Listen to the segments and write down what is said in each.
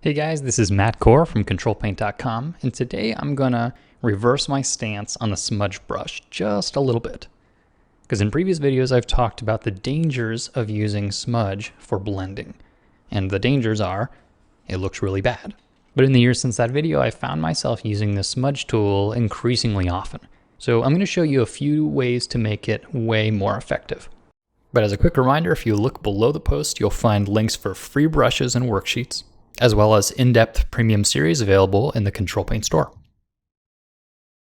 Hey guys, this is Matt Core from ControlPaint.com, and today I'm gonna reverse my stance on the smudge brush just a little bit. Because in previous videos I've talked about the dangers of using smudge for blending. And the dangers are, it looks really bad. But in the years since that video, I found myself using the smudge tool increasingly often. So I'm gonna show you a few ways to make it way more effective. But as a quick reminder, if you look below the post, you'll find links for free brushes and worksheets, as well as in-depth premium series available in the Control Paint store.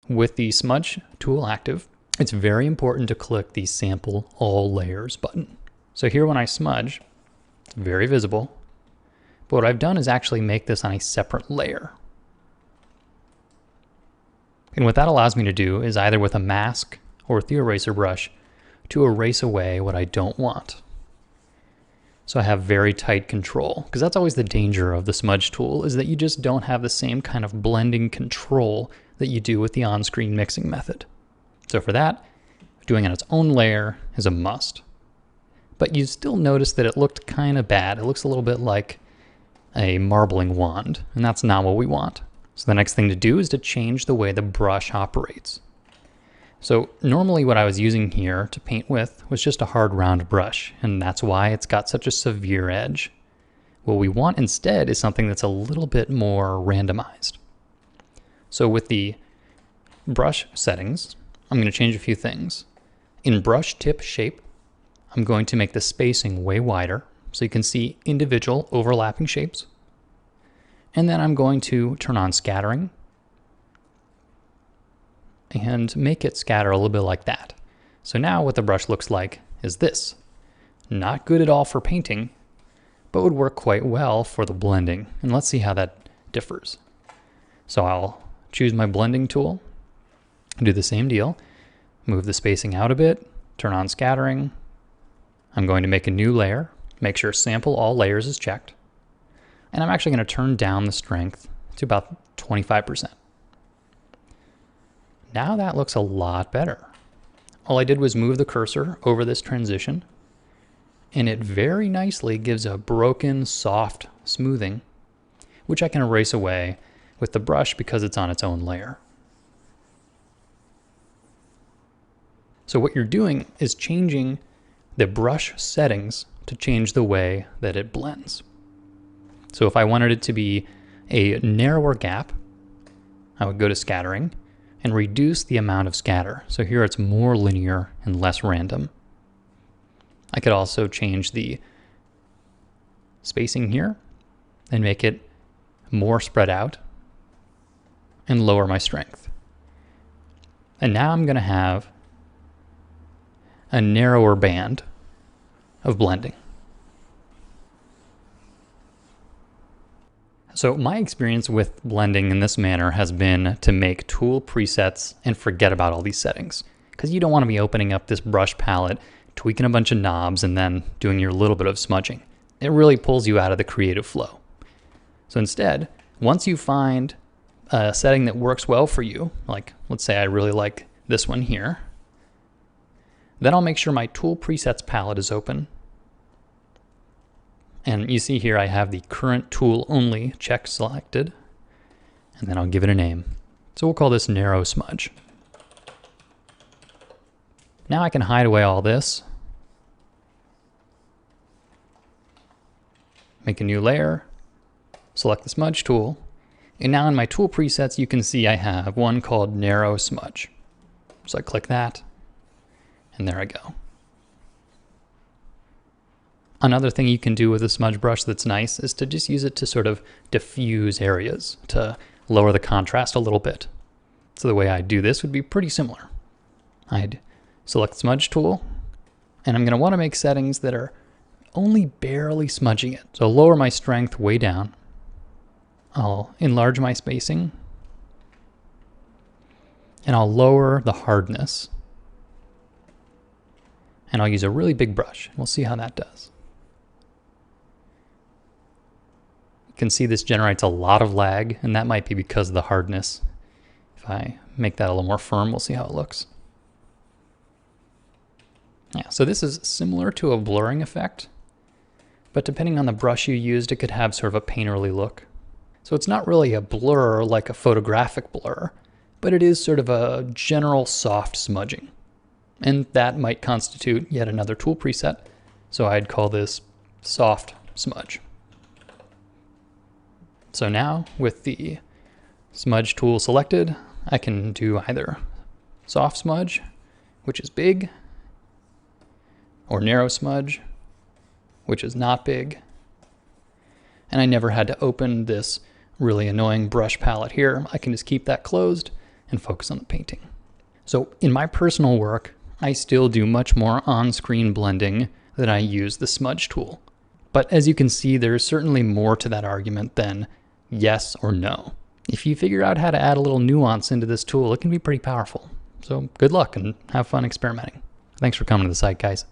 With the smudge tool active, it's very important to click the Sample All Layers button. So here when I smudge, it's very visible, but what I've done is actually make this on a separate layer. And what that allows me to do is either with a mask or with the eraser brush to erase away what I don't want. So I have very tight control, because that's always the danger of the smudge tool, is that you just don't have the same kind of blending control that you do with the on-screen mixing method. So for that, doing it on its own layer is a must. But you still notice that it looked kind of bad. It looks a little bit like a marbling wand, and that's not what we want. So the next thing to do is to change the way the brush operates. So normally what I was using here to paint with was just a hard round brush, and that's why it's got such a severe edge. What we want instead is something that's a little bit more randomized. So with the brush settings, I'm going to change a few things. In brush tip shape, I'm going to make the spacing way wider so you can see individual overlapping shapes. And then I'm going to turn on scattering and make it scatter a little bit like that. So now what the brush looks like is this. Not good at all for painting, but would work quite well for the blending. And let's see how that differs. So I'll choose my blending tool, do the same deal, move the spacing out a bit, turn on scattering. I'm going to make a new layer, make sure Sample All Layers is checked. And I'm actually going to turn down the strength to about 25%. Now that looks a lot better. All I did was move the cursor over this transition, and it very nicely gives a broken, soft smoothing, which I can erase away with the brush because it's on its own layer. So what you're doing is changing the brush settings to change the way that it blends. So if I wanted it to be a narrower gap, I would go to scattering and reduce the amount of scatter. So here it's more linear and less random. I could also change the spacing here and make it more spread out and lower my strength. And now I'm going to have a narrower band of blending. So my experience with blending in this manner has been to make tool presets and forget about all these settings, because you don't want to be opening up this brush palette, tweaking a bunch of knobs, and then doing your little bit of smudging. It really pulls you out of the creative flow. So instead, once you find a setting that works well for you, like let's say I really like this one here, then I'll make sure my tool presets palette is open. And you see here I have the current tool only check selected, and then I'll give it a name. So we'll call this narrow smudge. Now I can hide away all this, make a new layer, select the smudge tool, and now in my tool presets you can see I have one called narrow smudge. So I click that, and there I go. Another thing you can do with a smudge brush that's nice is to just use it to sort of diffuse areas, to lower the contrast a little bit. So the way I do this would be pretty similar. I'd select smudge tool, and I'm going to want to make settings that are only barely smudging it. So I'll lower my strength way down. I'll enlarge my spacing, and I'll lower the hardness. And I'll use a really big brush. We'll see how that does. You can see this generates a lot of lag, and that might be because of the hardness. If I make that a little more firm, we'll see how it looks. Yeah, so this is similar to a blurring effect, but depending on the brush you used, it could have sort of a painterly look. So it's not really a blur like a photographic blur, but it is sort of a general soft smudging. And that might constitute yet another tool preset. So I'd call this soft smudge. So now with the smudge tool selected, I can do either soft smudge, which is big, or narrow smudge, which is not big. And I never had to open this really annoying brush palette here. I can just keep that closed and focus on the painting. So in my personal work, I still do much more on-screen blending than I use the smudge tool. But as you can see, there's certainly more to that argument than yes or no. If you figure out how to add a little nuance into this tool, it can be pretty powerful. So good luck and have fun experimenting. Thanks for coming to the site, guys.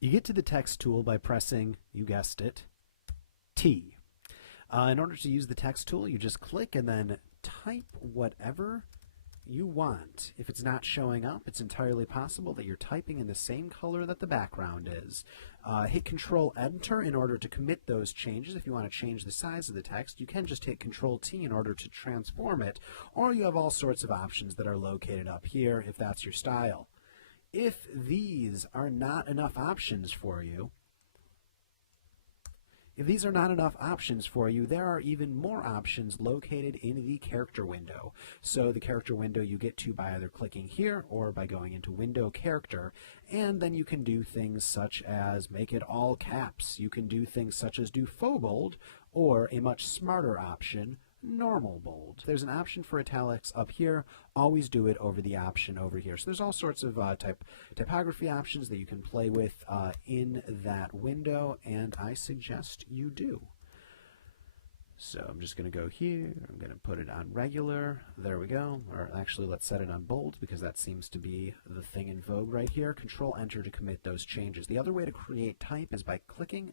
You get to the text tool by pressing, you guessed it, T. In order to use the text tool, you just click and then type whatever you want. If it's not showing up, it's entirely possible that you're typing in the same color that the background is. Hit Control-Enter in order to commit those changes. If you want to change the size of the text, you can just hit Control-T in order to transform it, or you have all sorts of options that are located up here if that's your style. If these are not enough options for you, there are even more options located in the character window. So the character window you get to by either clicking here or by going into Window Character, and then you can do things such as make it all caps. You can do things such as do faux bold, or a much smarter option, normal bold. There's an option for italics up here. Always do it over the option over here. So there's all sorts of typography options that you can play with in that window, and I suggest you do. So I'm just going to go here. I'm going to put it on regular. There we go. Or actually, let's set it on bold because that seems to be the thing in vogue right here. Control-Enter to commit those changes. The other way to create type is by clicking,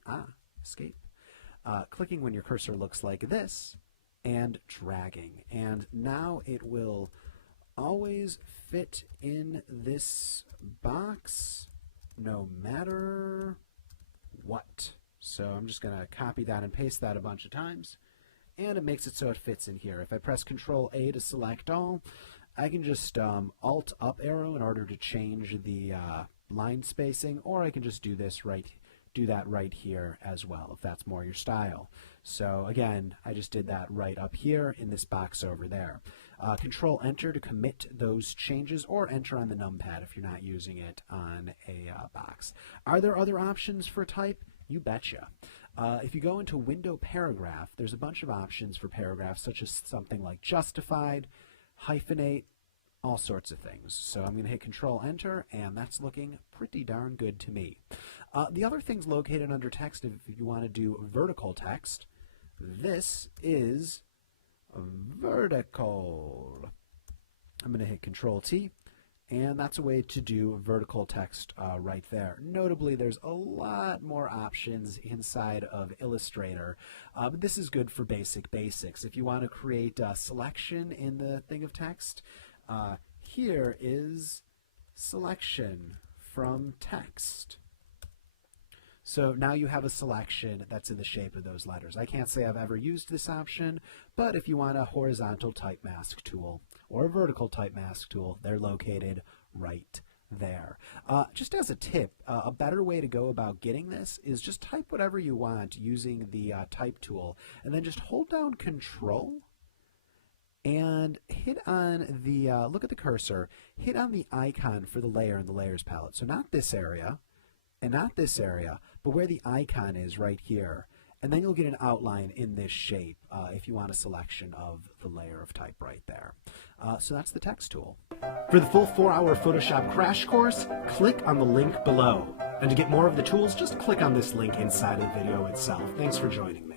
escape, clicking when your cursor looks like this, and dragging. And now it will always fit in this box no matter what. So I'm just going to copy that and paste that a bunch of times, and it makes it so it fits in here. If I press Control-A to select all, I can just Alt-up arrow in order to change the line spacing, or I can just do that right here as well, if that's more your style. So again, I just did that right up here in this box over there. Control-Enter to commit those changes, or enter on the numpad if you're not using it on a box. Are there other options for type? You betcha. If you go into Window Paragraph, there's a bunch of options for paragraphs, such as something like justified, hyphenate, all sorts of things. So I'm going to hit Control-Enter, and that's looking pretty darn good to me. The other things located under text, if you want to do vertical text, this is vertical. I'm going to hit Control-T, and that's a way to do vertical text right there. Notably, there's a lot more options inside of Illustrator, but this is good for basics. If you want to create a selection in the thing of text, here is selection from text. So now you have a selection that's in the shape of those letters. I can't say I've ever used this option, but if you want a horizontal type mask tool or a vertical type mask tool, they're located right there. Just as a tip, a better way to go about getting this is just type whatever you want using the type tool, and then just hold down Control and hit on the, look at the cursor, hit on the icon for the layer in the layers palette. So not this area, and not this area, but where the icon is right here. And then you'll get an outline in this shape if you want a selection of the layer of type right there. So that's the text tool. For the full 4-hour Photoshop crash course, click on the link below. And to get more of the tools, just click on this link inside the video itself. Thanks for joining me.